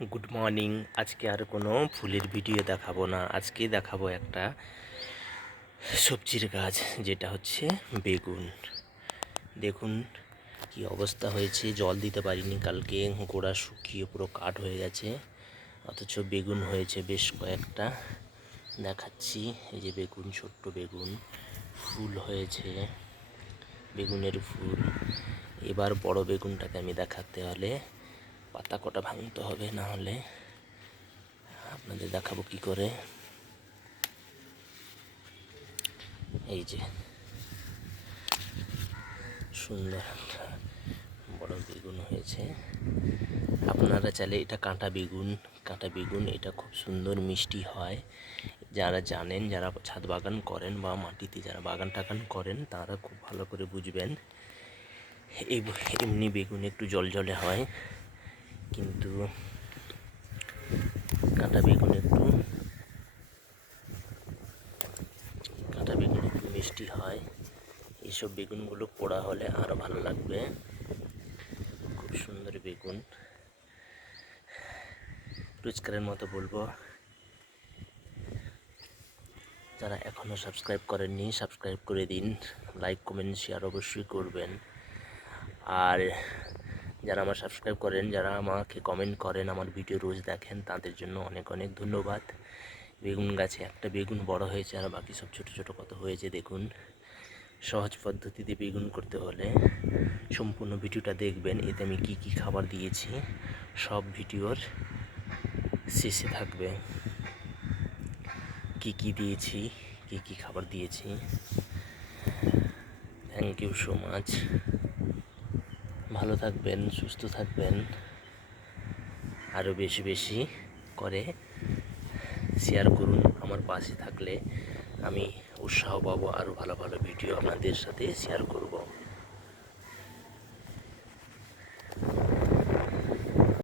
Good morning. আজকে আর কোনো ফুলের ভিডিও দেখাবো না, আজকে দেখাবো একটা সবজির গাছ, যেটা হচ্ছে বেগুন। দেখুন কি অবস্থা হয়েছে, জল দিতে পারিনি কালকে, গোড়া শুকিয়ে পুরো কাঠ হয়ে গেছে, অথচ বেগুন হয়েছে বেশ কয়েকটা। দেখাচ্ছি, এই যে বেগুন, ছোট্ট বেগুন, ফুল হয়েছে, বেগুনের ফুল। এবার বড় বেগুনটাকে আমি দেখাতে হলে পাতা কটা ভাঙতে হবে, না হলে আপনাদের দেখাবো কি করে। এই যে সুন্দর একটা বড় বেগুন হয়েছে। আপনারা চাইলে, এটা কাঁটা বেগুন, এটা খুব সুন্দর মিষ্টি হয়। যারা জানেন, যারা ছাদ বাগান করেন বা মাটিতে যারা বাগান টাগান করেন, তারা খুব ভালো করে বুঝবেন। এমনি বেগুন একটু জলজলে হয়, কিন্তু কাঁটা বেগুন একটু মিষ্টি হয়। এইসব বেগুনগুলো পোড়া হলে আরও ভালো লাগবে। খুব সুন্দর বেগুন, রোজকারের মতো বলবো, যারা এখনও সাবস্ক্রাইব করেননি সাবস্ক্রাইব করে দিন, লাইক কমেন্ট শেয়ার অবশ্যই করবেন। আর যারা আমার সাবস্ক্রাইব করেন, যারা আমাকে কমেন্ট করেন, আমার ভিডিও রোজ দেখেন, তাদের জন্য অনেক অনেক ধন্যবাদ। বেগুন গাছে একটা বেগুন বড় হয়েছে, আর বাকি সব ছোট ছোট কত হয়েছে দেখুন। সহজ পদ্ধতিতে বেগুন করতে হলে সম্পূর্ণ ভিডিওটা দেখবেন। এতে আমি কি কি খাবার দিয়েছি সব ভিডিওর শেষে থাকবে, কি কি দিয়েছি, কি কি খাবার দিয়েছি। Thank you so much. ভালো থাকবেন, সুস্থ থাকবেন, আরও বেশি বেশি করে শেয়ার করুন। আমার পাশে থাকলে আমি উৎসাহ পাবো, আরও ভালো ভালো ভিডিও আপনাদের সাথে শেয়ার করব।